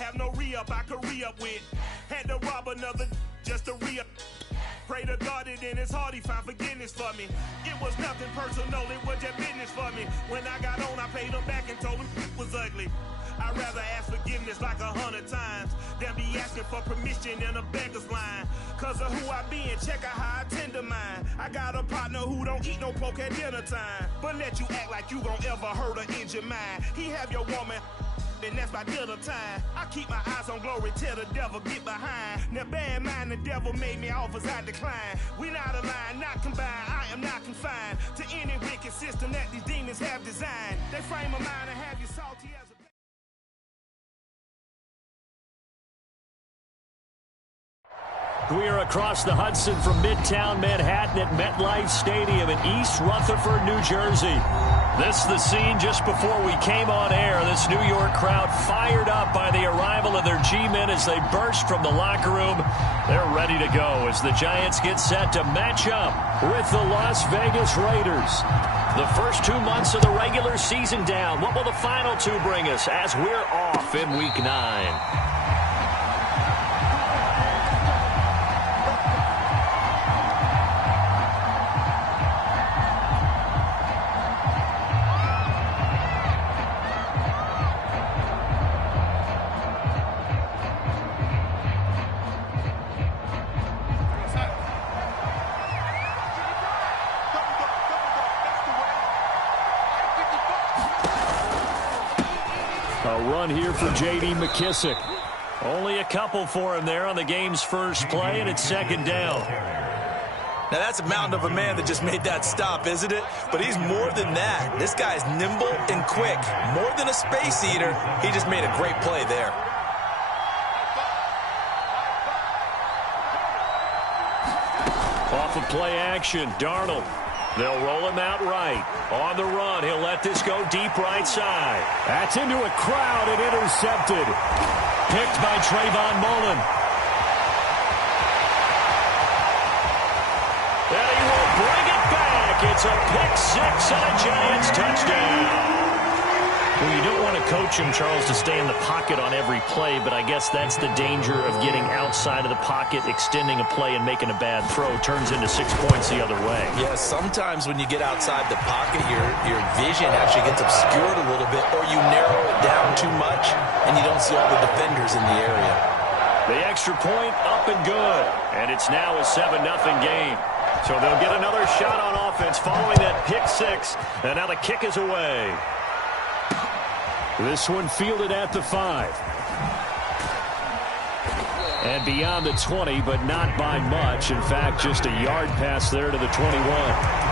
have no re-up I could re-up with. Had to rob another just to re-up. Pray to God that in his heart he found forgiveness for me. It was nothing personal, it was just business for me. When I got on, I paid him back and told him it was ugly. I'd rather ask forgiveness like 100 times than be asking for permission in a beggar's line. Cause of who I be and check out how I tend to mine. I got a partner who don't eat no pork at dinner time, but let you act like you gon' ever hurt or injure mine. He have your woman, and that's by dinner time. I keep my eyes on glory till the devil get behind. Now bear in mind the devil made me offers I decline. We not aligned, not combined, I am not confined to any wicked system that these demons have designed. They frame a mind and have you salty as a... We are across the Hudson from Midtown Manhattan at MetLife Stadium in East Rutherford, New Jersey. This is the scene just before we came on air. This New York crowd fired up by the arrival of their G-men as they burst from the locker room. They're ready to go as the Giants get set to match up with the Las Vegas Raiders. The first 2 months of the regular season down. What will the final two bring us as we're off in Week 9? Run here for J.D. McKissick. Only a couple for him there on the game's first play, and it's second down. Now, that's a mountain of a man that just made that stop, isn't it? But he's more than that. This guy's nimble and quick. More than a space eater, he just made a great play there. Off of play action, Darnold. They'll roll him out right. On the run, he'll let this go deep right side. That's into a crowd and intercepted. Picked by Trayvon Mullen. And he will bring it back. It's a pick six and a Giants touchdown. Well, you don't want to coach him, Charles, to stay in the pocket on every play, but I guess that's the danger of getting outside of the pocket, extending a play and making a bad throw. Turns into 6 points the other way. Yeah, sometimes when you get outside the pocket, your vision actually gets obscured a little bit, or you narrow it down too much, and you don't see all the defenders in the area. The extra point up and good, and it's now a 7-0 game. So they'll get another shot on offense following that pick six, and now the kick is away. This one fielded at the 5. And beyond the 20, but not by much. In fact, just a yard pass there to the 21.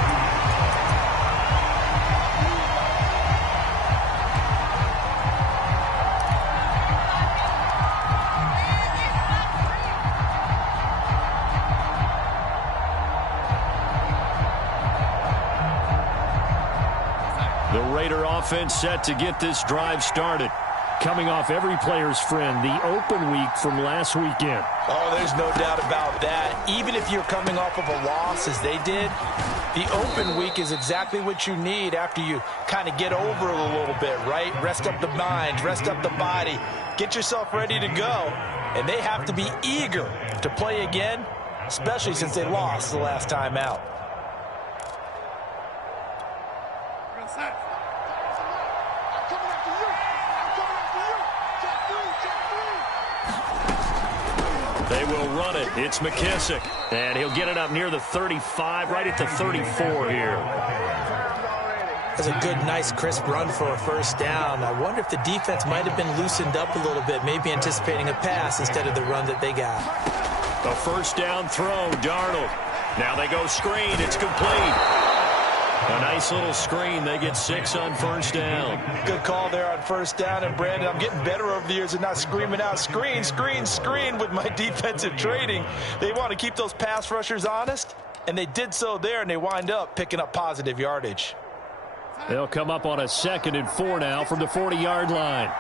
Offense set to get this drive started. Coming off every player's friend, the open week from last weekend. Oh, there's no doubt about that. Even if you're coming off of a loss, as they did, the open week is exactly what you need after you kind of get over it a little bit, right? Rest up the mind, rest up the body, get yourself ready to go. And they have to be eager to play again, especially since they lost the last time out. They will run it. It's McKissick. And he'll get it up near the 35, right at the 34 here. That's a good, nice, crisp run for a first down. I wonder if the defense might have been loosened up a little bit, maybe anticipating a pass instead of the run that they got. A first down throw, Darnold. Now they go screen. It's complete. A nice little screen. They get 6 on first down. Good call there on first down. And, Brandon, I'm getting better over the years and not screaming out screen, screen, screen with my defensive trading. They want to keep those pass rushers honest, and they did so there, and they wind up picking up positive yardage. They'll come up on a 2nd and 4 now from the 40-yard line.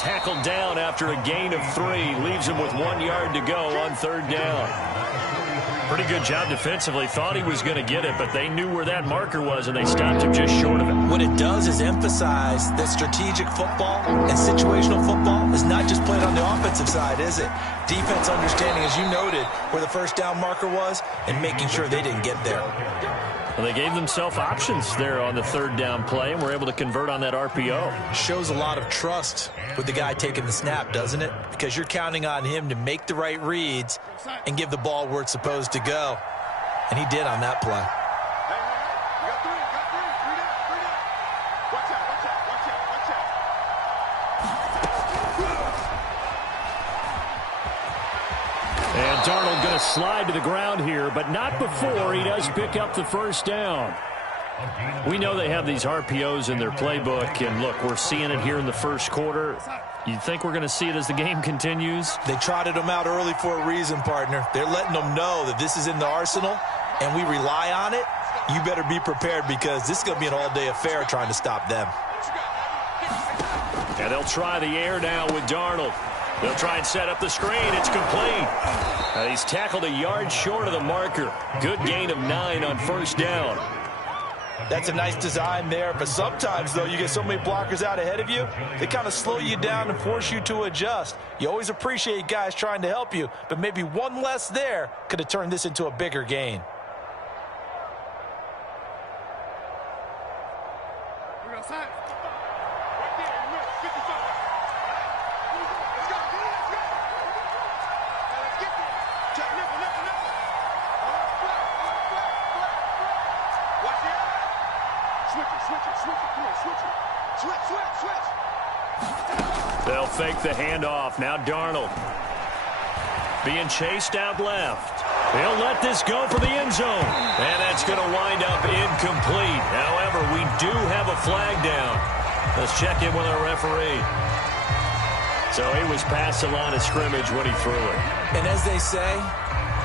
tackled down after a gain of 3. Leaves him with 1 yard to go on 3rd down. Pretty good job defensively. Thought he was going to get it, but they knew where that marker was, and they stopped him just short of it. What it does is emphasize that strategic football and situational football is not just played on the offensive side, is it? Defense understanding, as you noted, where the 1st down marker was and making sure they didn't get there. Well, they gave themselves options there on the 3rd down play and were able to convert on that RPO. Shows a lot of trust with the guy taking the snap, doesn't it? Because you're counting on him to make the right reads and give the ball where it's supposed to go. And he did on that play. And Darnold going to slide to the ground here, but not before he does pick up the 1st down. We know they have these RPOs in their playbook, and look, we're seeing it here in the 1st quarter. You think we're going to see it as the game continues? They trotted them out early for a reason, partner. They're letting them know that this is in the arsenal, and we rely on it. You better be prepared because this is going to be an all-day affair trying to stop them. And they'll try the air now with Darnold. They'll try and set up the screen. It's complete. He's tackled a yard short of the marker. Good gain of 9 on 1st down. That's a nice design there, but sometimes, though, you get so many blockers out ahead of you, they kind of slow you down and force you to adjust. You always appreciate guys trying to help you, but maybe one less there could have turned this into a bigger gain. They'll fake the handoff. Now Darnold being chased out left. He'll let this go for the end zone. And that's going to wind up incomplete. However, we do have a flag down. Let's check in with our referee. So he was past the line of scrimmage when he threw it. And as they say,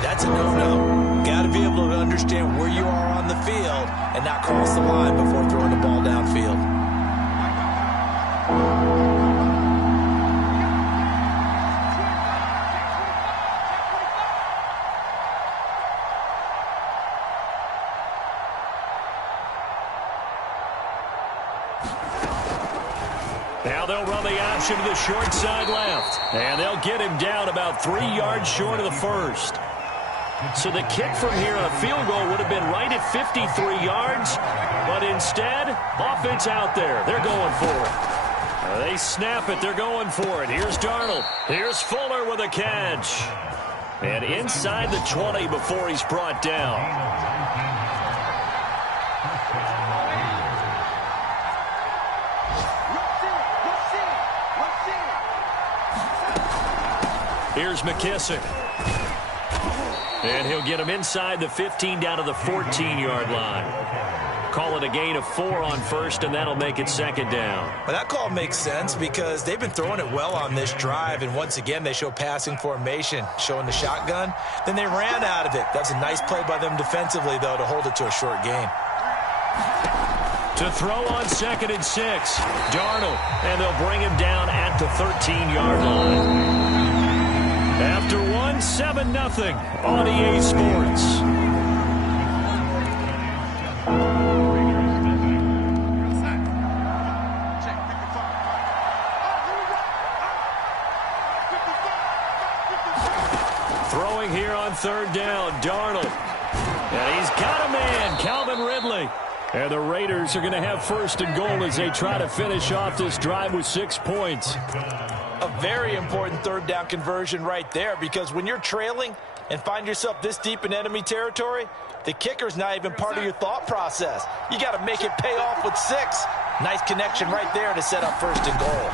that's a no-no. Got to be able to understand where you are on the field and not cross the line before throwing the ball downfield. Now they'll run the option to the short side left. And they'll get him down about 3 yards short of the 1st. So the kick from here on a field goal would have been right at 53 yards. But instead, offense out there. They're going for it. They snap it. They're going for it. Here's Darnold. Here's Fuller with a catch. And inside the 20 before he's brought down. Here's McKissick. And he'll get him inside the 15 down to the 14-yard line. Call it a gain of 4 on 1st, and that'll make it 2nd down. Well, that call makes sense because they've been throwing it well on this drive, and once again they show passing formation, showing the shotgun. Then they ran out of it. That's a nice play by them defensively, though, to hold it to a short gain. To throw on 2nd and 6, Darnold, and they'll bring him down at the 13-yard line. After 1, 7-0 on EA Sports. Throwing here on 3rd down, Darnold. And he's got a man, Calvin Ridley. And the Raiders are going to have 1st and goal as they try to finish off this drive with 6 points. A very important 3rd down conversion right there, because when you're trailing and find yourself this deep in enemy territory, the kicker's not even part of your thought process. You got to make it pay off with 6. Nice connection right there to set up 1st and goal.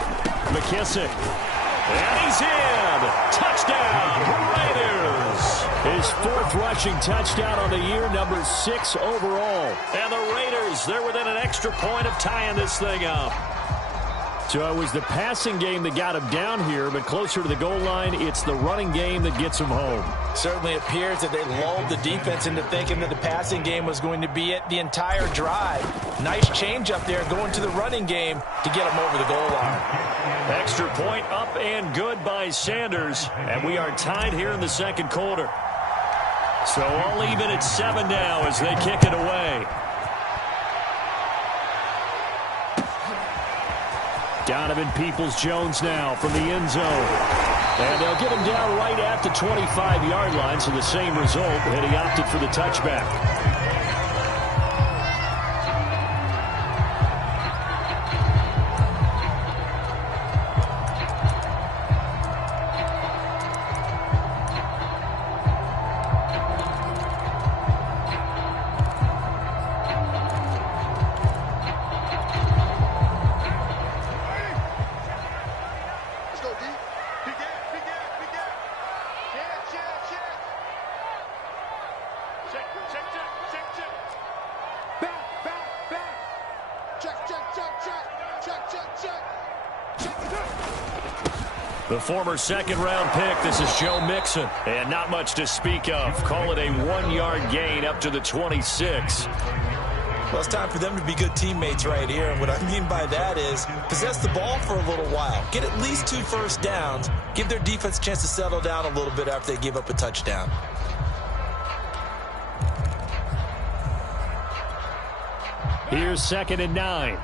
McKissick. And he's in. Touchdown, Raiders. His 4th rushing touchdown on the year, number 6 overall. And the Raiders, they're within an extra point of tying this thing up. So it was the passing game that got him down here, but closer to the goal line, it's the running game that gets him home. Certainly appears that they lulled the defense into thinking that the passing game was going to be it the entire drive. Nice change up there going to the running game to get him over the goal line. Extra point up and good by Sanders, and we are tied here in the second quarter. So all even at 7 now as they kick it away. Donovan Peoples-Jones now from the end zone. And they'll get him down right at the 25-yard line, so the same result, and he opted for the touchback. The former second-round pick, this is Joe Mixon. And not much to speak of. Call it a 1-yard gain up to the 26. Well, it's time for them to be good teammates right here. And what I mean by that is possess the ball for a little while. Get at least 2 first downs. Give their defense a chance to settle down a little bit after they give up a touchdown. Here's 2nd and 9.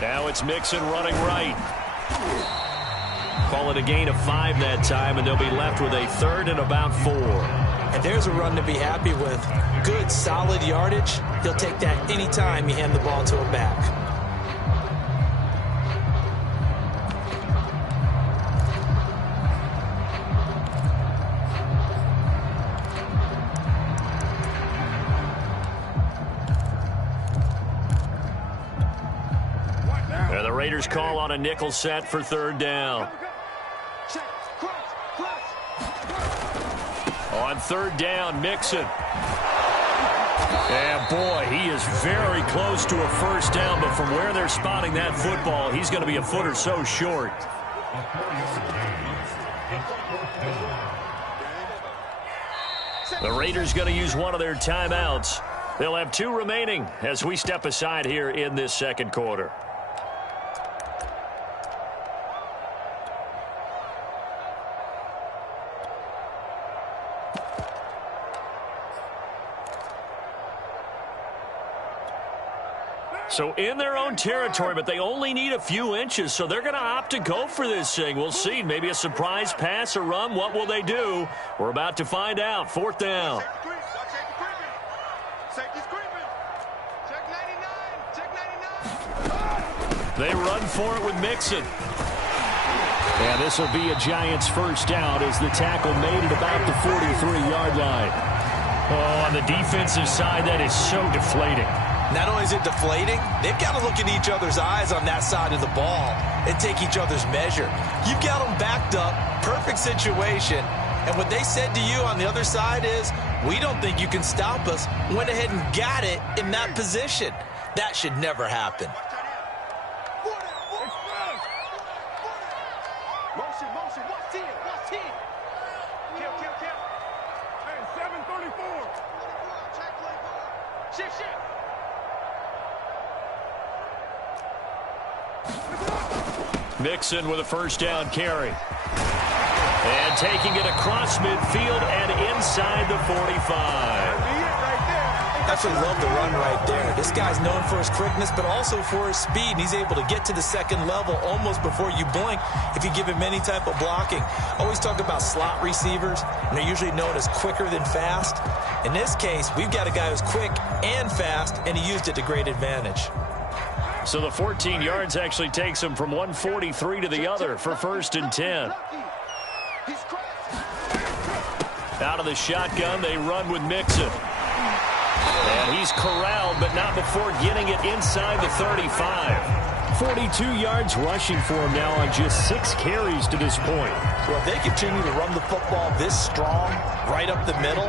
Now it's Mixon running right. Call it a gain of 5 that time, and they'll be left with a 3rd and about 4. And there's a run to be happy with. Good, solid yardage. He'll take that anytime you hand the ball to a back. Raiders call on a nickel set for 3rd down. On 3rd down, Mixon. And boy, he is very close to a first down, but from where they're spotting that football, he's going to be a foot or so short. The Raiders going to use one of their timeouts. They'll have 2 remaining as we step aside here in this second quarter. So in their own territory, but they only need a few inches, so they're going to opt to go for this thing. We'll see. Maybe a surprise pass or run. What will they do? We're about to find out. 4th down. They run for it with Mixon. And this will be a Giants first down as the tackle made at about the 43-yard line. Oh, on the defensive side, that is so deflating. Not only is it deflating, they've got to look in each other's eyes on that side of the ball and take each other's measure. You've got them backed up, perfect situation, and what they said to you on the other side is, we don't think you can stop us. Went ahead and got it in that position. That should never happen. Mixon with a first down carry. And taking it across midfield and inside the 45. Absolutely love the run right there. This guy's known for his quickness, but also for his speed. And he's able to get to the second level almost before you blink if you give him any type of blocking. Always talk about slot receivers, and they're usually known as quicker than fast. In this case, we've got a guy who's quick and fast, and he used it to great advantage. So the 14 yards actually takes him from 143 to the other for 1st and 10. Out of the shotgun, they run with Mixon. And he's corralled, but not before getting it inside the 35. 42 yards rushing for him now on just 6 carries to this point. Well, if they continue to run the football this strong, right up the middle,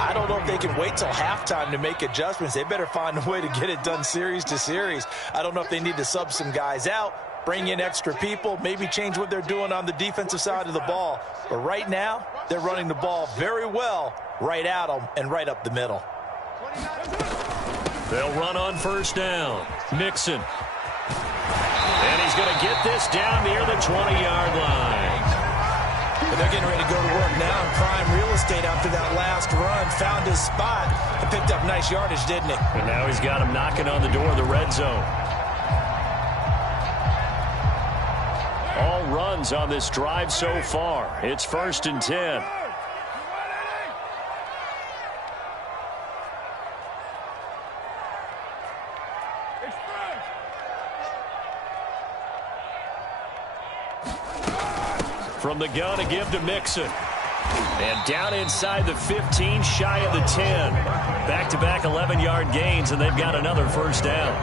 I don't know if they can wait till halftime to make adjustments. They better find a way to get it done series to series. I don't know if they need to sub some guys out, bring in extra people, maybe change what they're doing on the defensive side of the ball. But right now, they're running the ball very well right at them and right up the middle. They'll run on first down. Mixon. And he's going to get this down near the 20-yard line. But they're getting ready to go to work now in prime real estate after that last run. Found his spot and picked up nice yardage, didn't he? And now he's got him knocking on the door of the red zone. All runs on this drive so far. It's 1st and 10. From the gun, a give to Mixon. And down inside the 15, shy of the 10. Back-to-back 11-yard gains, and they've got another first down.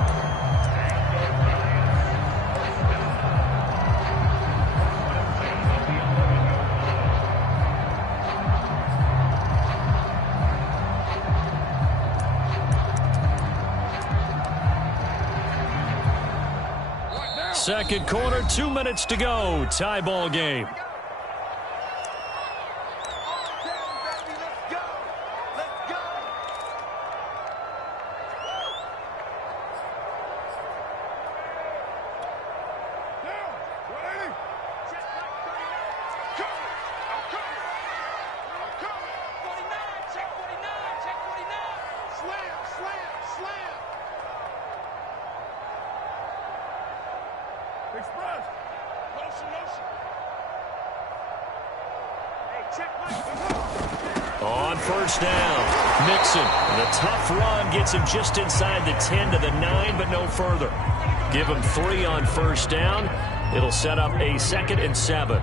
Second quarter, 2 minutes to go. Tie ball game. On first down, Mixon. The tough run gets him just inside the 10 to the 9, but no further. Give him 3 on first down. It'll set up a 2nd and 7.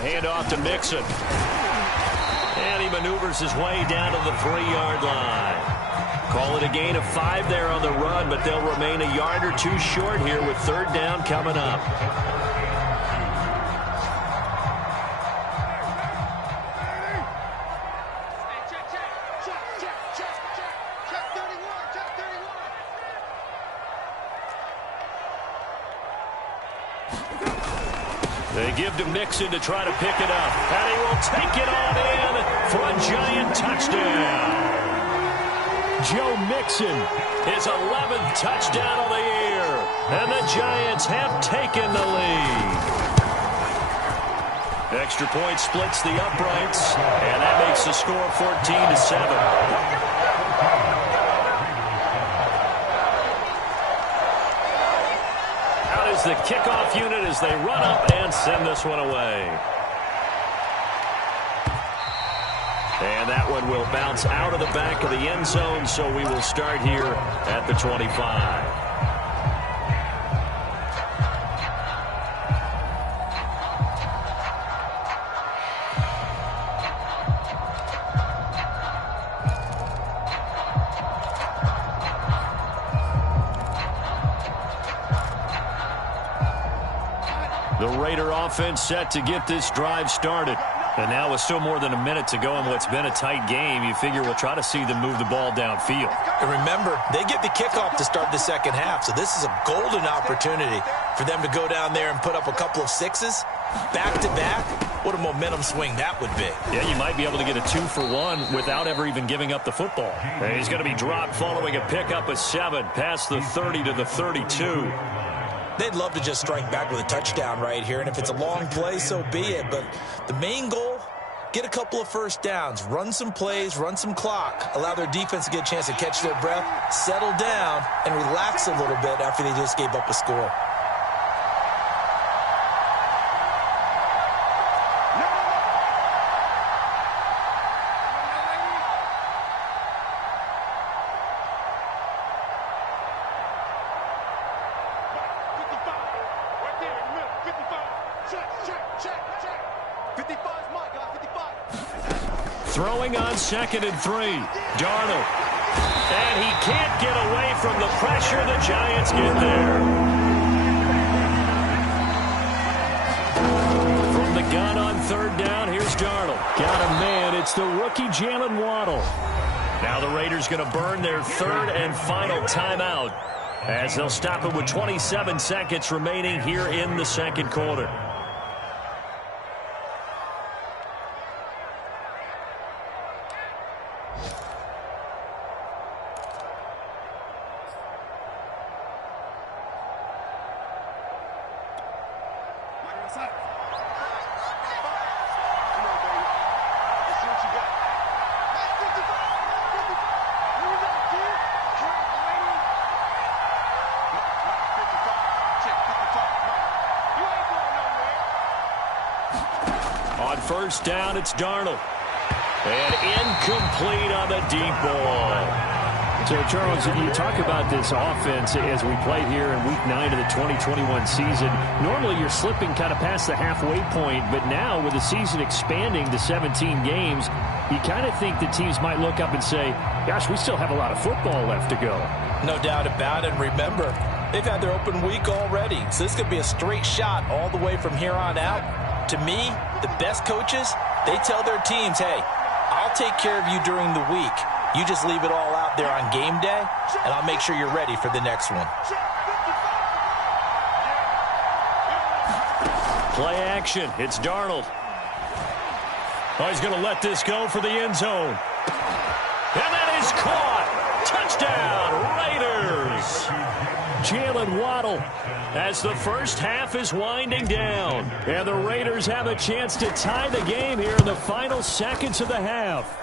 Handoff to Mixon. And he maneuvers his way down to the 3-yard line. Call it a gain of 5 there on the run, but they'll remain a yard or 2 short here with 3rd down coming up. They give to Mixon to try to pick it up. And he will take it on in for a giant touchdown. Joe Mixon, his 11th touchdown of the year. And the Giants have taken the lead. Extra point splits the uprights. And that makes the score 14-7. The kickoff unit as they run up and send this one away. And that one will bounce out of the back of the end zone, so we will start here at the 25. The Raider offense set to get this drive started. And now with still more than a minute to go in what's been a tight game, you figure we'll try to see them move the ball downfield. And remember, they get the kickoff to start the second half, so this is a golden opportunity for them to go down there and put up a couple of 6s back-to-back. What a momentum swing that would be. Yeah, you might be able to get a 2-for-1 without ever even giving up the football. And he's going to be dropped following a pickup of 7 past the 30 to the 32. They'd love to just strike back with a touchdown right here, and if it's a long play, so be it. But the main goal, get a couple of first downs, run some plays, run some clock, allow their defense to get a chance to catch their breath, settle down, and relax a little bit after they just gave up a score. Throwing on 2nd and 3. Darnold. And he can't get away from the pressure. The Giants get there. From the gun on 3rd down, here's Darnold. Got a man. It's the rookie Jalen Waddle. Now the Raiders going to burn their 3rd and final timeout as they'll stop it with 27 seconds remaining here in the 2nd quarter. On 1st down, it's Darnold. And incomplete on the deep ball. So, Charles, you talk about this offense as we play here in Week 9 of the 2021 season. Normally, you're slipping kind of past the halfway point, but now with the season expanding to 17 games, you kind of think the teams might look up and say, gosh, we still have a lot of football left to go. No doubt about it. Remember, they've had their open week already, so this could be a straight shot all the way from here on out. To me, the best coaches, they tell their teams, hey, I'll take care of you during the week. You just leave it all out there on game day, and I'll make sure you're ready for the next one. Play action. It's Darnold. Oh, he's going to let this go for the end zone. And that is caught. Touchdown, Raiders. Jalen Waddle as the first half is winding down. And the Raiders have a chance to tie the game here in the final seconds of the half.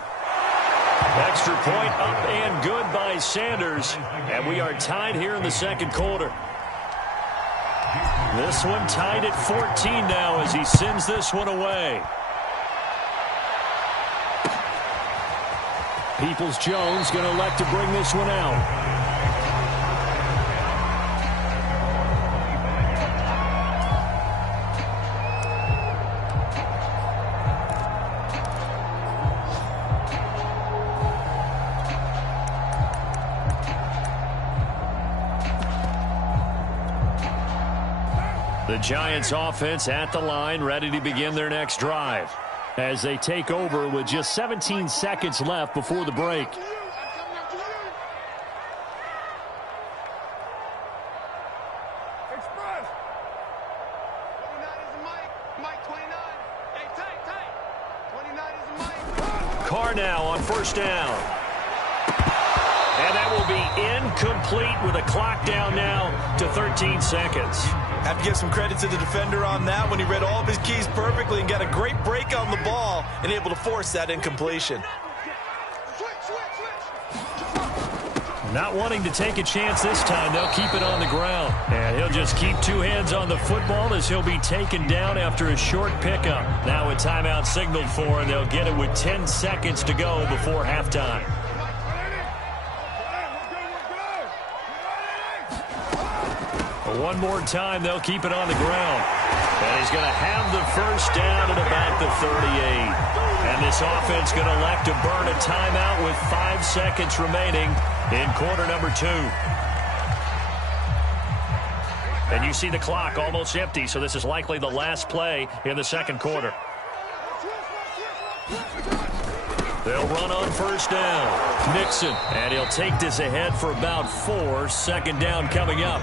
Extra point up and good by Sanders. And we are tied here in the 2nd quarter. This one tied at 14 now as he sends this one away. Peoples-Jones going to elect to bring this one out. The Giants offense at the line, ready to begin their next drive as they take over with just 17 seconds left before the break. Carr now on 1st down. And that will be incomplete with a clock down now to 13 seconds. Have to give some credit to the defender on that when he read all of his keys perfectly and got a great break on the ball and able to force that incompletion. Not wanting to take a chance this time, they'll keep it on the ground. And he'll just keep 2 hands on the football as he'll be taken down after a short pickup. Now a timeout signaled for, and they'll get it with 10 seconds to go before halftime. One more time, they'll keep it on the ground. And he's going to have the first down at about the 38. And this offense going to elect to burn a timeout with 5 seconds remaining in quarter number 2. And you see the clock almost empty, so this is likely the last play in the 2nd quarter. They'll run on 1st down. Nixon, and he'll take this ahead for about 4. 2nd down coming up.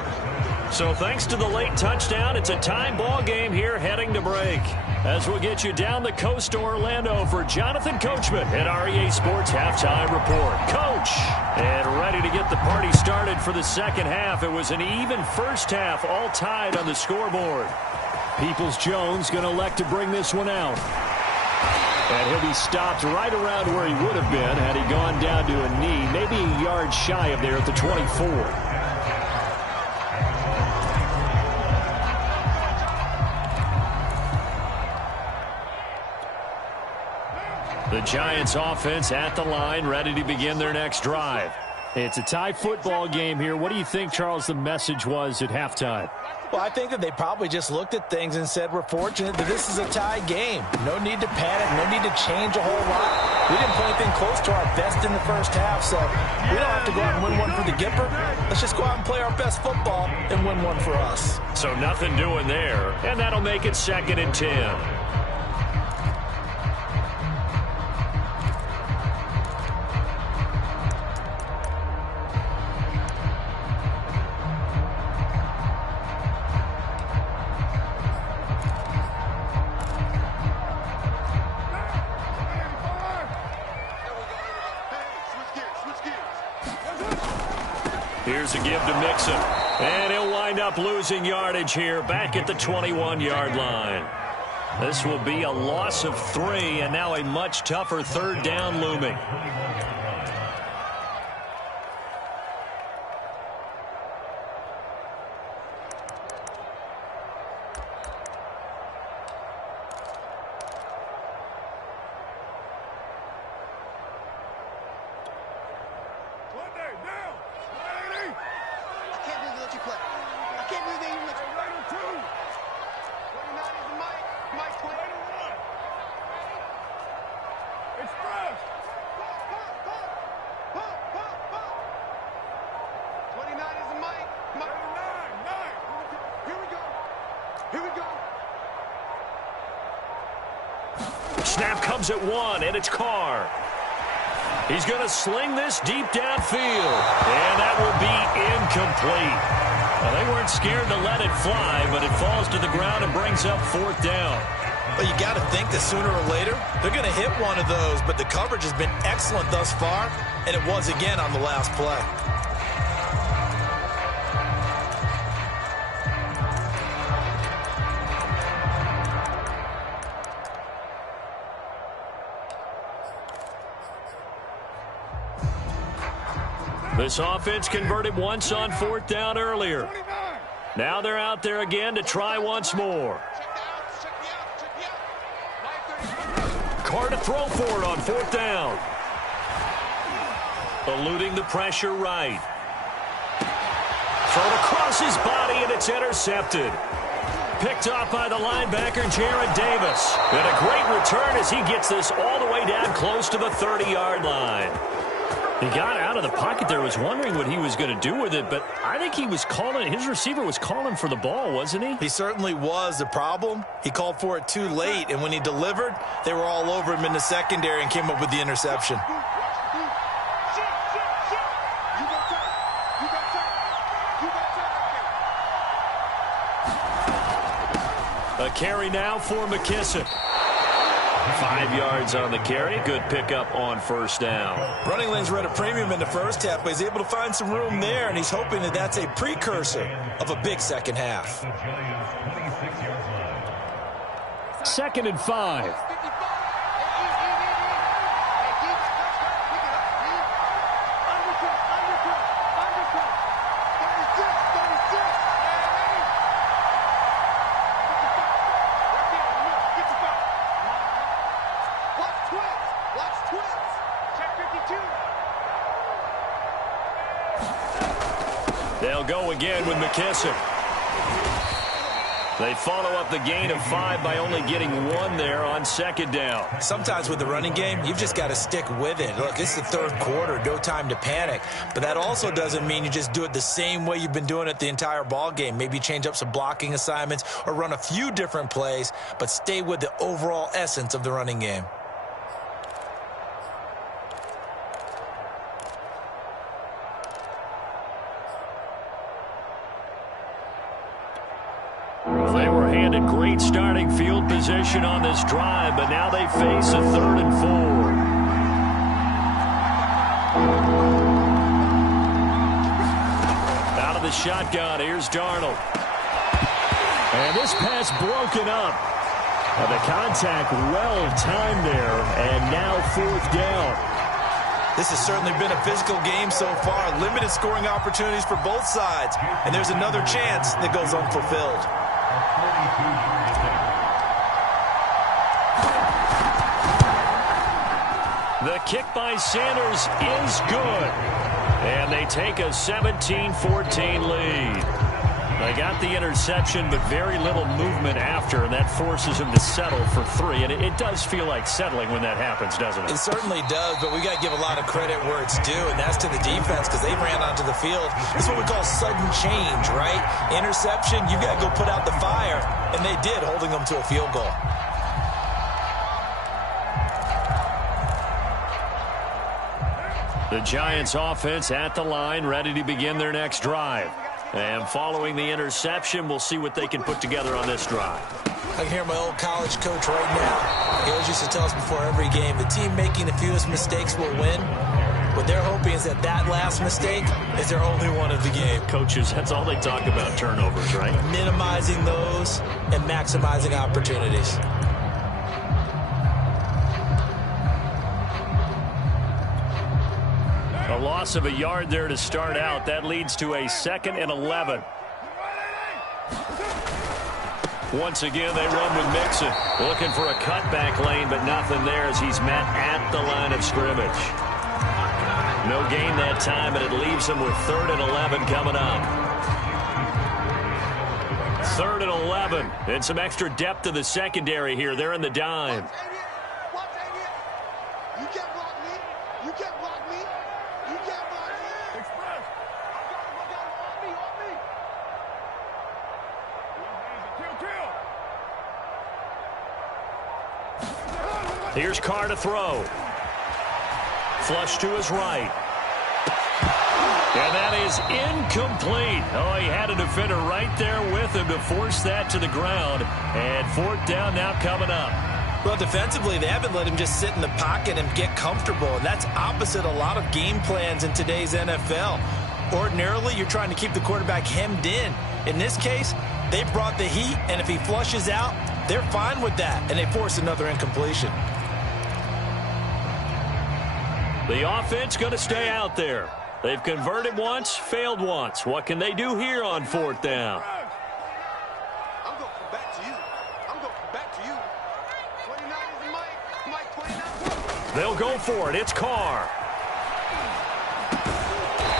So thanks to the late touchdown, it's a tie ball game here heading to break. As we'll get you down the coast to Orlando for Jonathan Coachman at REA Sports Halftime Report. Coach, and ready to get the party started for the 2nd half. It was an even first half, all tied on the scoreboard. Peoples-Jones going to elect to bring this one out. And he'll be stopped right around where he would have been had he gone down to a knee, maybe a yard shy of there at the 24. The Giants offense at the line, ready to begin their next drive. It's a tie football game here. What do you think, Charles, the message was at halftime? Well, I think that they probably just looked at things and said, we're fortunate that this is a tie game. No need to panic, no need to change a whole lot. We didn't play anything close to our best in the first half, so we don't have to go out and win one for the Gipper. Let's just go out and play our best football and win one for us. So nothing doing there, and that'll make it 2nd and 10. Here's a give to Mixon. And he'll wind up losing yardage here back at the 21-yard line. This will be a loss of 3, and now a much tougher 3rd down looming. Snap comes at 1, and it's Carr. He's going to sling this deep downfield, and that will be incomplete. Well, they weren't scared to let it fly, but it falls to the ground and brings up 4th down. But you got to think that sooner or later, they're going to hit one of those, but the coverage has been excellent thus far, and it was again on the last play. This offense converted once on 4th down earlier. Now they're out there again to try once more. Carr to throw for it on 4th down. Eluding the pressure right. Thrown across his body, and it's intercepted. Picked off by the linebacker, Jared Davis. And a great return as he gets this all the way down close to the 30-yard line. He got out of the pocket there, was wondering what he was going to do with it, but I think he was calling, his receiver was calling for the ball, wasn't he? He certainly was. The problem, he called for it too late, and when he delivered, they were all over him in the secondary and came up with the interception. A carry now for McKissick. 5 yards on the carry. Good pickup on 1st down. Running lanes were at a premium in the first half, but he's able to find some room there, and he's hoping that that's a precursor of a big second half. 2nd and 5. They'll go again with McKissick. They follow up the gain of 5 by only getting 1 there on 2nd down. Sometimes with the running game, you've just got to stick with it. Look, it's the 3rd quarter, no time to panic. But that also doesn't mean you just do it the same way you've been doing it the entire ball game. Maybe change up some blocking assignments or run a few different plays, but stay with the overall essence of the running game. They were handed great starting field position on this drive, but now they face a 3rd and 4. Out of the shotgun, here's Darnold. And this pass broken up. The contact well timed there, and now 4th down. This has certainly been a physical game so far. Limited scoring opportunities for both sides. And there's another chance that goes unfulfilled. The kick by Sanders is good. And they take a 17-14 lead. They got the interception, but very little movement after, and that forces him to settle for 3. And it does feel like settling when that happens, doesn't it? It certainly does, but we got to give a lot of credit where it's due, and that's to the defense because they ran onto the field. This is what we call sudden change, right? Interception, you got to go put out the fire, and they did, holding them to a field goal. The Giants offense at the line, ready to begin their next drive. And following the interception, we'll see what they can put together on this drive. I can hear my old college coach right now. He always used to tell us before every game, the team making the fewest mistakes will win. What they're hoping is that last mistake is their only one of the game. Coaches, that's all they talk about, turnovers, right? Minimizing those and maximizing opportunities. A loss of a yard there to start out. That leads to a 2nd and 11. Once again, they run with Mixon. Looking for a cutback lane, but nothing there as he's met at the line of scrimmage. No gain that time, and it leaves him with 3rd and 11 coming up. 3rd and 11. And some extra depth to the secondary here. They're in the dime. Here's Carr to throw. Flush to his right. And that is incomplete. Oh, he had a defender right there with him to force that to the ground. And 4th down now coming up. Well, defensively, they haven't let him just sit in the pocket and get comfortable. And that's opposite a lot of game plans in today's NFL. Ordinarily, you're trying to keep the quarterback hemmed in. In this case, they brought the heat, and if he flushes out, they're fine with that, and they force another incompletion. The offense going to stay out there. They've converted once, failed once. What can they do here on 4th down? I'm going to come back to you. I'm going to come back to you. 29 is Mike. 29. They'll go for it. It's Carr.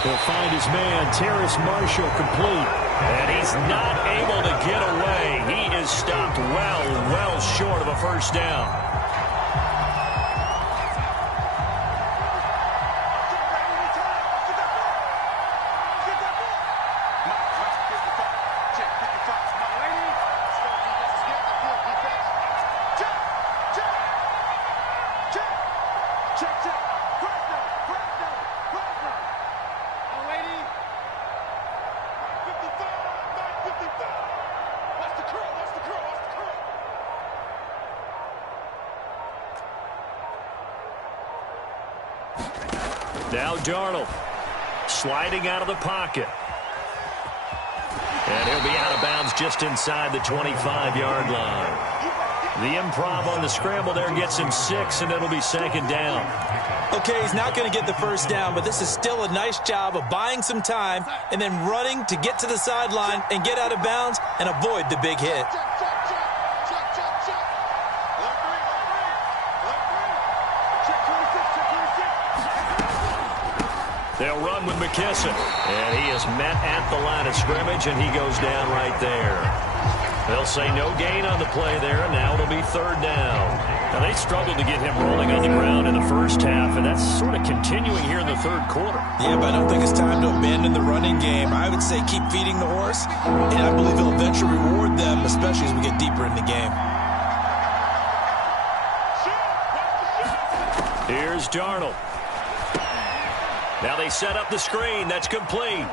He'll find his man, Terrace Marshall, complete. And he's not able to get away. He is stopped well short of a 1st down. Now Darnold sliding out of the pocket. And he'll be out of bounds just inside the 25-yard line. The improv on the scramble there gets him 6, and it'll be 2nd down. Okay, he's not going to get the 1st down, but this is still a nice job of buying some time and then running to get to the sideline and get out of bounds and avoid the big hit. They'll run with McKesson. And he is met at the line of scrimmage, and he goes down right there. They'll say no gain on the play there, and now it'll be 3rd down. Now, they struggled to get him rolling on the ground in the 1st half, and that's sort of continuing here in the 3rd quarter. Yeah, but I don't think it's time to abandon the running game. I would say keep feeding the horse, and I believe he'll eventually reward them, especially as we get deeper in the game. Here's Darnold. Now they set up the screen. That's complete.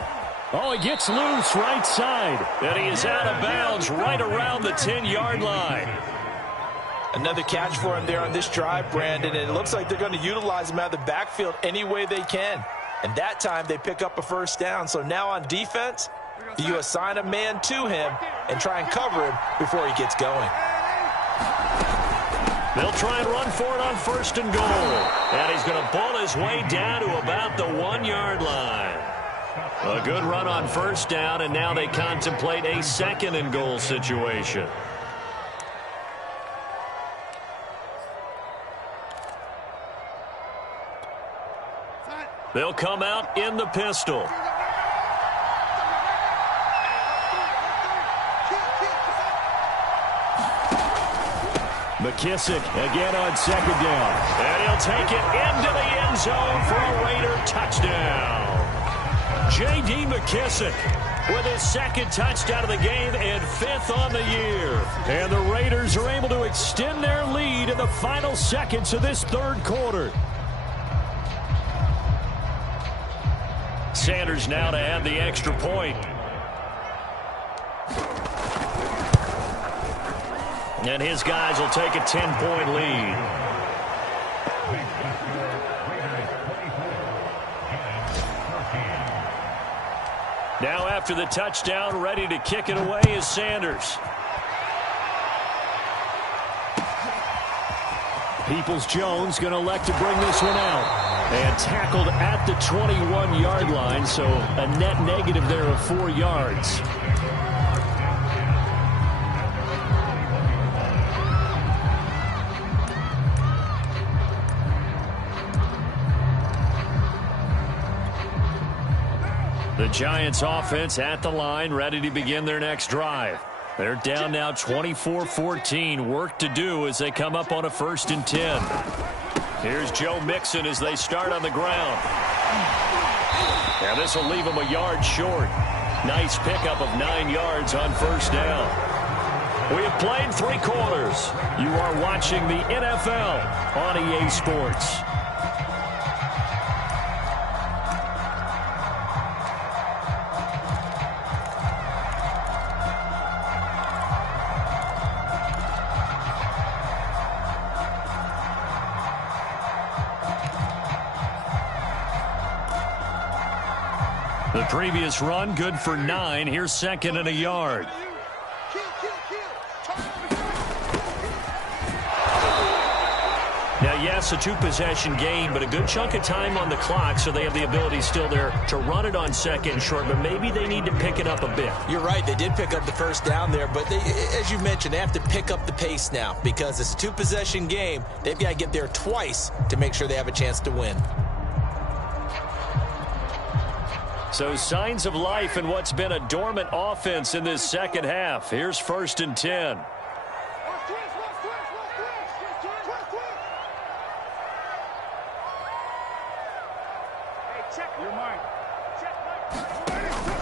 Oh, he gets loose right side. And he is out of bounds right around the 10-yard line. Another catch for him there on this drive, Brandon. And it looks like they're going to utilize him out of the backfield any way they can. And that time they pick up a 1st down. So now on defense, you assign a man to him and try and cover him before he gets going. They'll try and run for it on 1st and goal. And he's going to pull his way down to about the 1-yard line. A good run on 1st down, and now they contemplate a 2nd and goal situation. They'll come out in the pistol. McKissick again on second down. And he'll take it into the end zone for a Raider touchdown. J.D. McKissick with his second touchdown of the game and 5th on the year. And the Raiders are able to extend their lead in the final seconds of this third quarter. Sanders now to add the extra point. And his guys will take a 10-point lead. Now after the touchdown, ready to kick it away is Sanders. Peoples-Jones going to elect to bring this one out. And tackled at the 21-yard line, so a net negative there of 4 yards. The Giants offense at the line, ready to begin their next drive. They're down now 24-14. Work to do as they come up on a 1st and 10. Here's Joe Mixon as they start on the ground. And this will leave them a yard short. Nice pickup of 9 yards on 1st down. We have played 3 quarters. You are watching the NFL on EA Sports. The previous run, good for 9. Here's 2nd and a yard. Now, yes, a 2-possession game, but a good chunk of time on the clock, so they have the ability still there to run it on 2nd and short, but maybe they need to pick it up a bit. You're right. They did pick up the 1st down there, but as you mentioned, they have to pick up the pace now because it's a 2-possession game. They've got to get there twice to make sure they have a chance to win. So signs of life in what's been a dormant offense in this second half. Here's 1st and 10.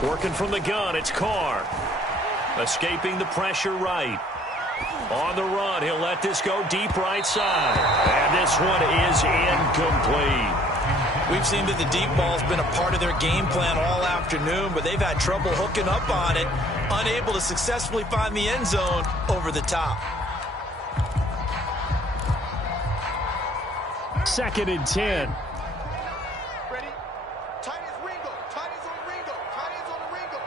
Working from the gun, it's Carr. Escaping the pressure right. On the run, he'll let this go deep right side. And this one is incomplete. We've seen that the deep ball's been a part of their game plan all afternoon, but they've had trouble hooking up on it, unable to successfully find the end zone over the top. 2nd and 10. Ready? Tight as Ringo. Tight as on Ringo. Tight as on the Ringo.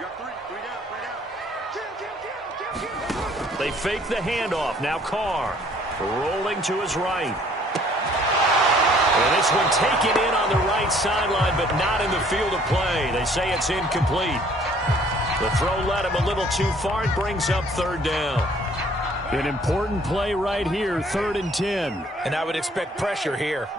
You got 3 down, 3 down. They fake the handoff. Now Carr rolling to his right. And this one taken in on the right sideline, but not in the field of play. They say it's incomplete. The throw led him a little too far. It brings up 3rd down. An important play right here, 3rd and 10. And I would expect pressure here.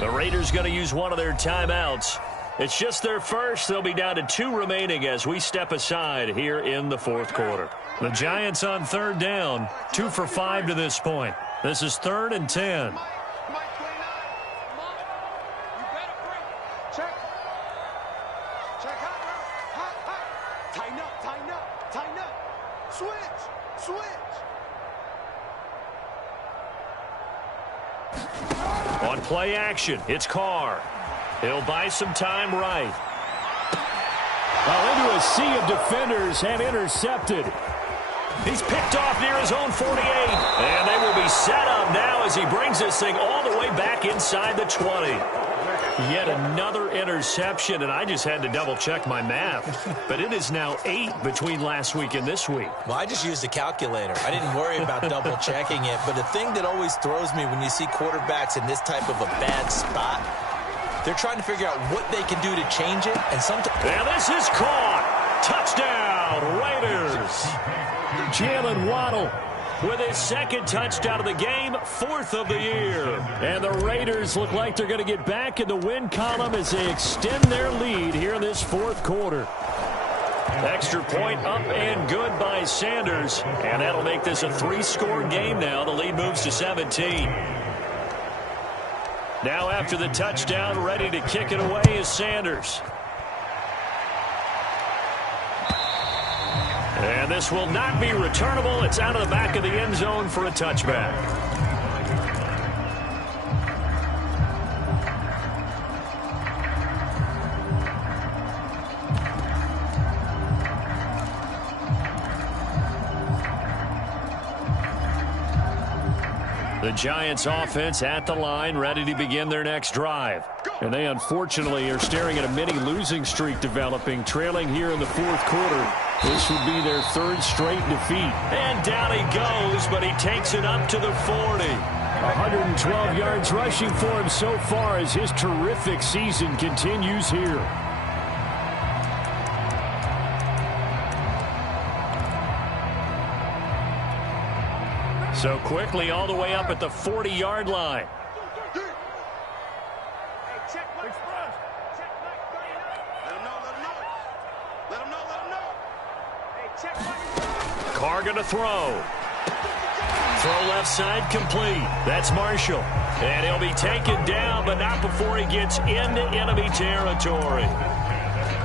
The Raiders going to use one of their timeouts. It's just their first. They'll be down to 2 remaining as we step aside here in the 4th quarter. The Giants on 3rd down, 2 for 5 to this point. This is 3rd and 10. On play action, it's Carr. He'll buy some time right. Into a sea of defenders and intercepted. He's picked off near his own 48. And they will be set up now as he brings this thing all the way back inside the 20. Yet another interception, and I just had to double-check my math. But it is now 8 between last week and this week. Well, I just used a calculator. I didn't worry about double-checking it. But the thing that always throws me when you see quarterbacks in this type of a bad spot, they're trying to figure out what they can do to change it. And this is caught. Touchdown, Raiders. Jalen Waddle with his 2nd touchdown of the game, 4th of the year. And the Raiders look like they're going to get back in the win column as they extend their lead here in this 4th quarter. Extra point up and good by Sanders. And that'll make this a 3-score game now. The lead moves to 17. Now after the touchdown, ready to kick it away is Sanders. And this will not be returnable. It's out of the back of the end zone for a touchback. The Giants offense at the line, ready to begin their next drive. And they unfortunately are staring at a mini losing streak developing, trailing here in the fourth quarter. This would be their 3rd straight defeat. And down he goes, but he takes it up to the 40. 112 yards rushing for him so far as his terrific season continues here. So quickly all the way up at the 40-yard line. Carr going to throw. Throw left side complete. That's Marshall. And he'll be taken down, but not before he gets into enemy territory.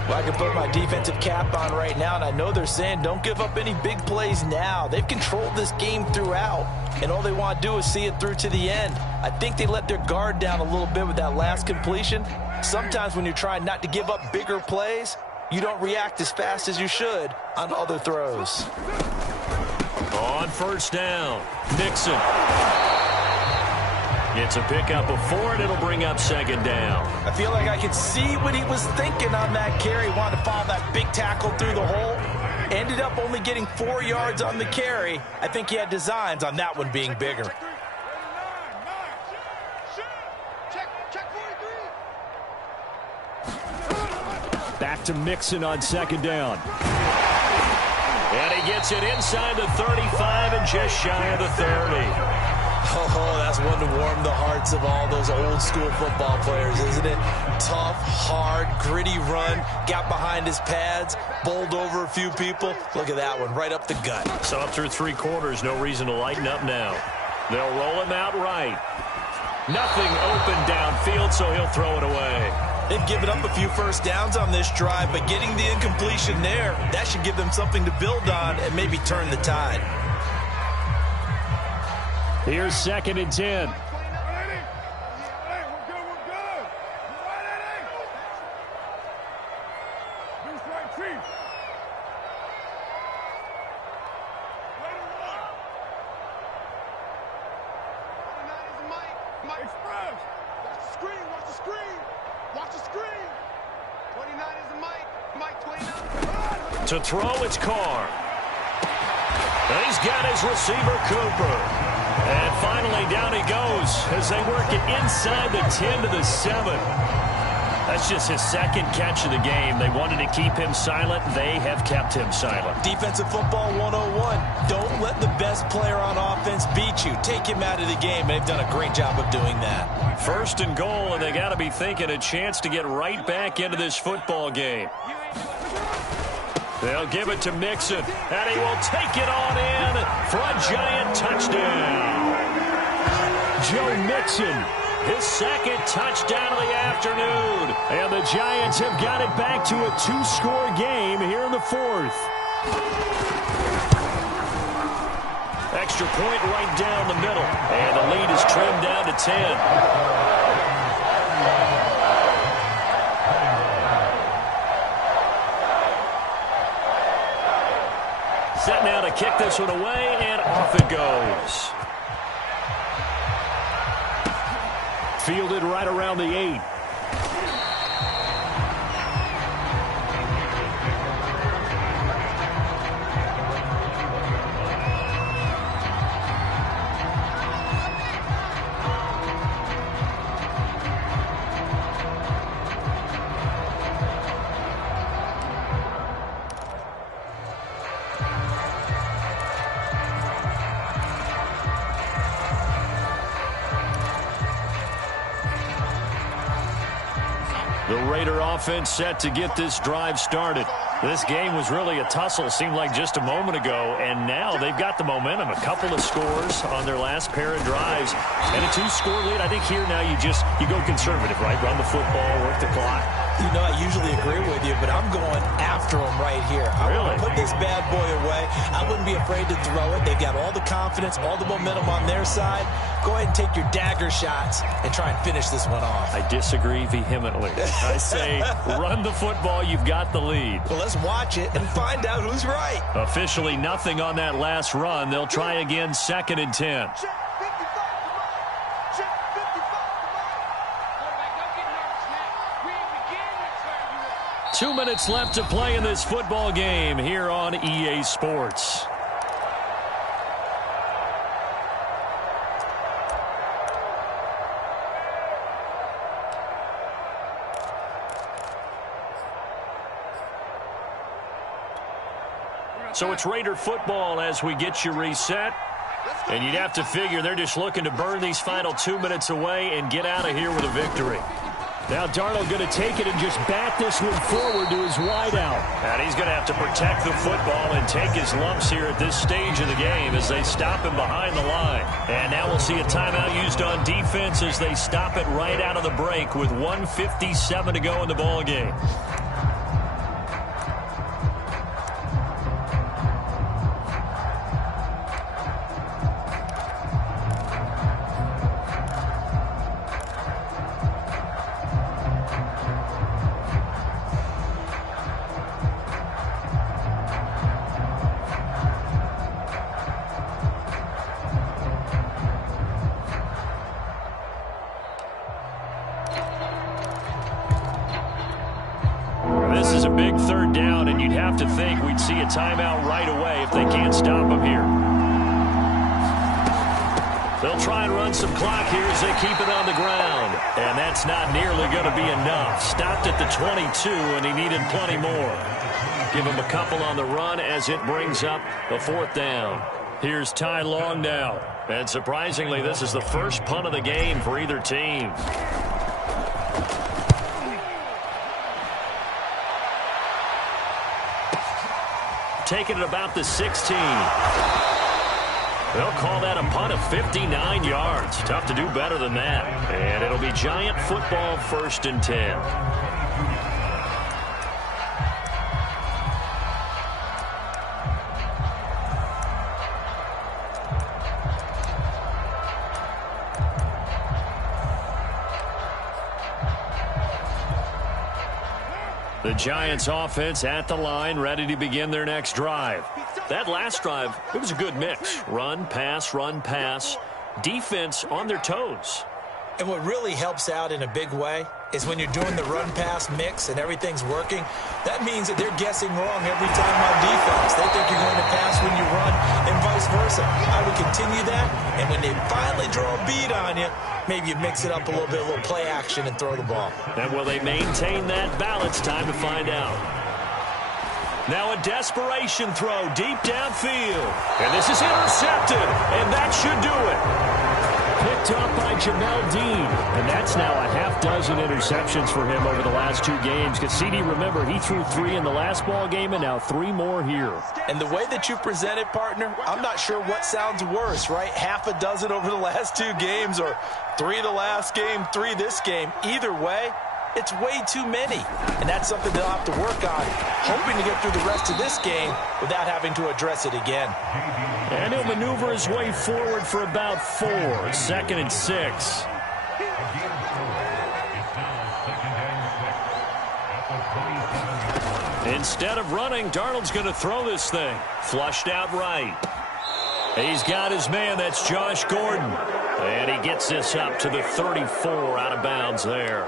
Well, I can put my defensive cap on right now, and I know they're saying don't give up any big plays now. They've controlled this game throughout, and all they want to do is see it through to the end. I think they let their guard down a little bit with that last completion. Sometimes when you're trying not to give up bigger plays, you don't react as fast as you should on other throws. On first down, Nixon. It's a pickup of 4, and it'll bring up 2nd down. I feel like I could see what he was thinking on that carry. Wanted to follow that big tackle through the hole. Ended up only getting 4 yards on the carry. I think he had designs on that one being bigger. Back to Mixon on 2nd down. And he gets it inside the 35 and just shy of the 30. Oh, that's one to warm the hearts of all those old school football players, isn't it? Tough, hard, gritty run, got behind his pads, bowled over a few people. Look at that one, right up the gut. So up through 3 quarters, no reason to lighten up now. They'll roll him out right. Nothing open downfield, so he'll throw it away. They've given up a few first downs on this drive, but getting the incompletion there, that should give them something to build on and maybe turn the tide. Here's 2nd and 10. To throw, it's Carr. And he's got his receiver, Cooper. And finally, down he goes as they work it inside the 10 to the 7. That's just his 2nd catch of the game. They wanted to keep him silent. They have kept him silent. Defensive football 101. Don't let the best player on offense beat you. Take him out of the game, and they've done a great job of doing that. 1st and goal, and they got to be thinking a chance to get right back into this football game. They'll give it to Mixon, and he will take it on in for a Giant touchdown. Joe Mixon, his 2nd touchdown of the afternoon. And the Giants have got it back to a 2-score game here in the 4th. Extra point right down the middle, and the lead is trimmed down to 10. Set now to kick this one away, and off it goes. Fielded right around the 8. The Raider offense set to get this drive started. This game was really a tussle, seemed like just a moment ago, and now they've got the momentum. A couple of scores on their last pair of drives, and a 2-score lead. I think here now you go conservative, right? Run the football, work the clock. You know, I usually agree with you, but I'm going after them right here. I want to put this bad boy away. I wouldn't be afraid to throw it. They've got all the confidence, all the momentum on their side. Go ahead and take your dagger shots and try and finish this one off. I disagree vehemently. I say run the football. You've got the lead. Well, let's watch it and find out who's right. Officially nothing on that last run. They'll try again, 2nd and 10. 2 minutes left to play in this football game here on EA Sports. So it's Raider football as we get you reset. And you'd have to figure they're just looking to burn these final 2 minutes away and get out of here with a victory. Now Darnold going to take it and just bat this one forward to his wideout. And he's going to have to protect the football and take his lumps here at this stage of the game as they stop him behind the line. And now we'll see a timeout used on defense as they stop it right out of the break with 1:57 to go in the ball game. This is a big 3rd down, and you'd have to think we'd see a timeout right away if they can't stop them here. They'll try and run some clock here as they keep it on the ground. And that's not nearly going to be enough. Stopped at the 22, and he needed plenty more. Give him a couple on the run as it brings up the 4th down. Here's Ty Long now. And surprisingly, this is the first punt of the game for either team. Taking it about the 16. They'll call that a punt of 59 yards. Tough to do better than that. And it'll be Giant football, 1st and 10. The Giants offense at the line, ready to begin their next drive. That last drive, it was a good mix. Run, pass, defense on their toes. And what really helps out in a big way is when you're doing the run-pass mix and everything's working, that means that they're guessing wrong every time on defense. They think you're going to pass when you run and vice versa. I would continue that, and when they finally draw a bead on you, maybe you mix it up a little bit, a little play action, and throw the ball. And will they maintain that balance? Time to find out. Now a desperation throw deep downfield. And this is intercepted, and that should do it. Picked up by Jamel Dean. And that's now a half-dozen interceptions for him over the last 2 games. Because CD, remember, he threw 3 in the last ball game and now 3 more here. And the way that you present it, partner, I'm not sure what sounds worse, right? Half a dozen over the last 2 games or 3 the last game, 3 this game. Either way, it's way too many. And that's something they'll have to work on, hoping to get through the rest of this game without having to address it again. And he'll maneuver his way forward for about 4. 2nd and 6. Instead of running, Darnold's going to throw this thing. Flushed out right. He's got his man. That's Josh Gordon. And he gets this up to the 34 out of bounds there.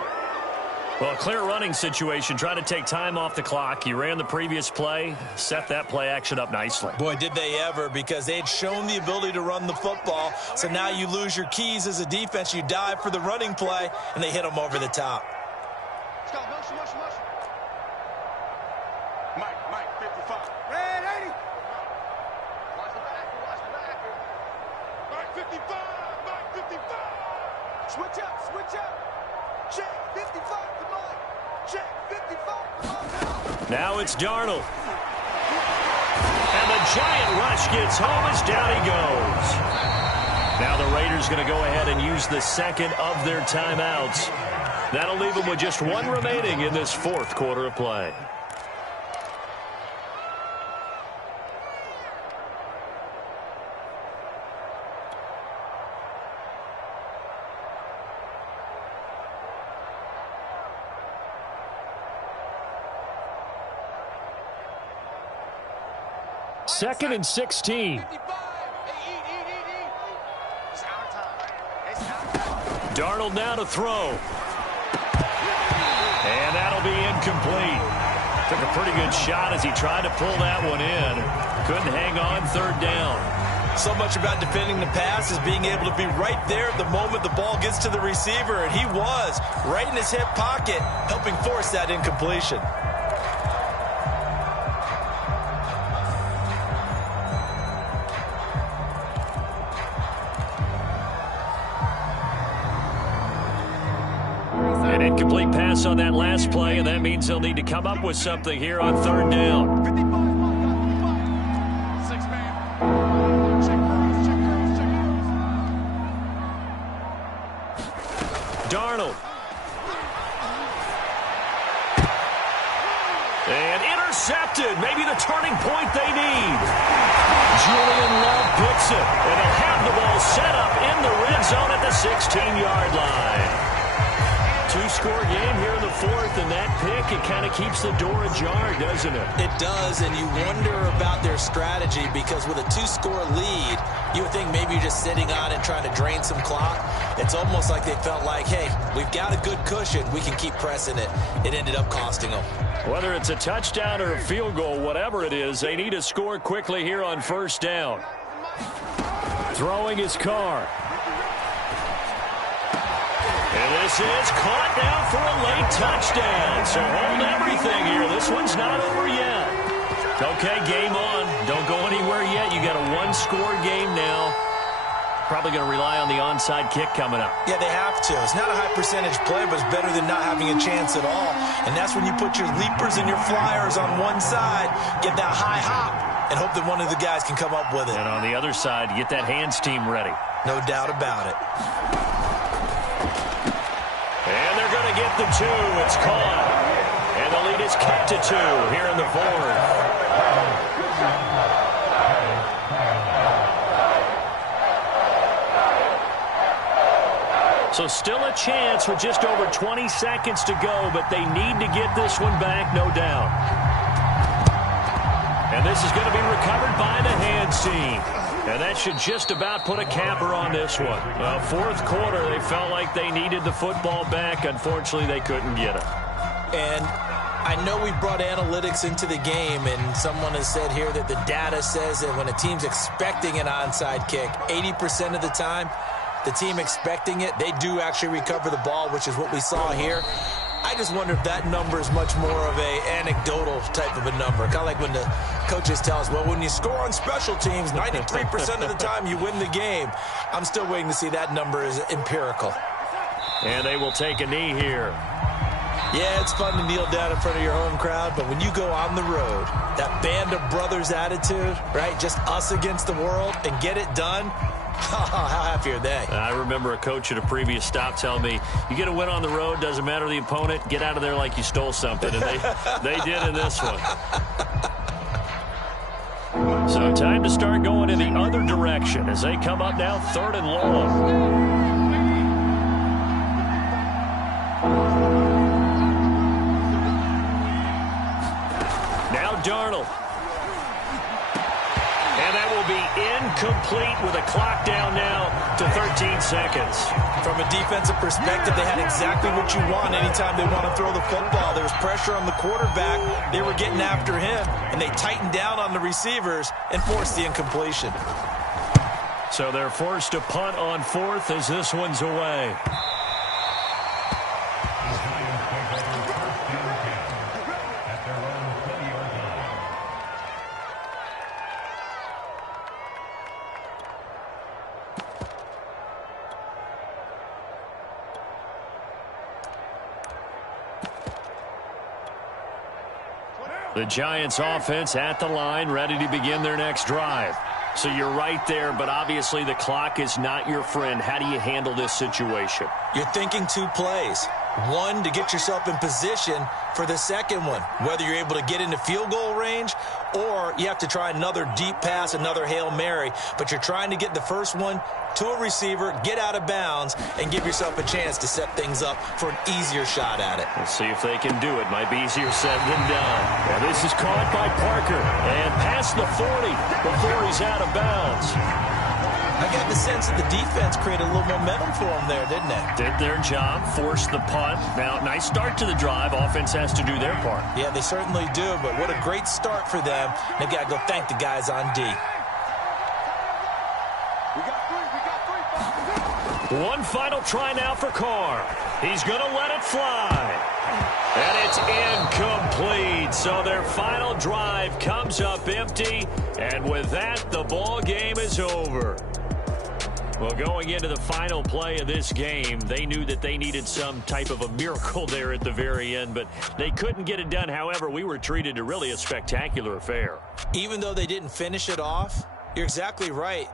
Well, clear running situation. Trying to take time off the clock. He ran the previous play, set that play action up nicely. Boy, did they ever, because they had shown the ability to run the football. So now you lose your keys as a defense. You dive for the running play, and they hit them over the top. Let's go. Motion, motion, motion. Mike, 55. Red 80. Watch the backer, watch the backer. Mike 55, Mike 55. Switch up. Check 55 to Mike. Check 55 to Mike. Now it's Darnold. And the giant rush gets home as down he goes. Now the Raiders going to go ahead and use the second of their timeouts. That'll leave them with just one remaining in this fourth quarter of play. Second and 16. Darnold now to throw. And that'll be incomplete. Took a pretty good shot as he tried to pull that one in. Couldn't hang on third down. So much about defending the pass is being able to be right there at the moment the ball gets to the receiver. And he was right in his hip pocket, helping force that incompletion. An incomplete pass on that last play, and that means they'll need to come up with something here on third down. Darnold. And intercepted. Maybe the turning point they need. Julian Love picks it, and they'll have the ball set up in the red zone at the 16-yard line. Two-score game here in the fourth, and that pick, it kind of keeps the door ajar, doesn't it? It does, and you wonder about their strategy because with a two-score lead, you would think maybe you're just sitting on and trying to drain some clock. It's almost like they felt like, hey, we've got a good cushion. We can keep pressing it. It ended up costing them. Whether it's a touchdown or a field goal, whatever it is, they need to score quickly here on first down. Throwing his car. And this is caught now for a late touchdown. So hold everything here. This one's not over yet. Okay, game on. Don't go anywhere yet. You got a one-score game now. Probably going to rely on the onside kick coming up. Yeah, they have to. It's not a high percentage play, but it's better than not having a chance at all. And that's when you put your leapers and your flyers on one side, get that high hop, and hope that one of the guys can come up with it. And on the other side, get that hands team ready. No doubt about it. And they're going to get the two. It's caught. And the lead is kept to 2 here in the fourth. So still a chance with just over 20 seconds to go, but they need to get this one back, no doubt. And this is going to be recovered by the hands team. And that should just about put a capper on this one. Fourth quarter, they felt like they needed the football back. Unfortunately, they couldn't get it. And I know we brought analytics into the game, and someone has said here that the data says that when a team's expecting an onside kick, 80% of the time, the team expecting it, they do actually recover the ball, which is what we saw here. I just wonder if that number is much more of a anecdotal type of a number. Kind of like when the coaches tell us, well, when you score on special teams, 93% of the time you win the game. I'm still waiting to see that number is empirical. And they will take a knee here. Yeah, it's fun to kneel down in front of your home crowd, but when you go on the road, that band of brothers attitude, right, just us against the world, and get it done, how happy are they? I remember a coach at a previous stop telling me, you get a win on the road, doesn't matter the opponent, get out of there like you stole something. And they did in this one. So time to start going in the other direction as they come up now 3rd and long. Now Darnold. And that will be incomplete with a clock down now to 13 seconds. From a defensive perspective, they had exactly what you want anytime they want to throw the football. There was pressure on the quarterback. They were getting after him, and they tightened down on the receivers and forced the incompletion. So they're forced to punt on 4th as this one's away. The Giants offense at the line, ready to begin their next drive. So you're right there, but obviously the clock is not your friend. How do you handle this situation? You're thinking 2 plays. One, to get yourself in position for the second one, whether you're able to get into field goal range or you have to try another deep pass, another Hail Mary, but you're trying to get the first one to a receiver, get out of bounds, and give yourself a chance to set things up for an easier shot at it. We'll see if they can do it. Might be easier said than done. And this is caught by Parker and past the 40 before he's out of bounds. I got the sense that the defense created a little momentum for them there, didn't they? Did their job, forced the punt. Now, nice start to the drive. Offense has to do their part. Yeah, they certainly do, but what a great start for them. They've got to go thank the guys on D. One final try now for Carr. He's going to let it fly. And it's incomplete. So their final drive comes up empty. And with that, the ball game is over. Well, going into the final play of this game, they knew that they needed some type of a miracle there at the very end, but they couldn't get it done. However, we were treated to really a spectacular affair. Even though they didn't finish it off, you're exactly right.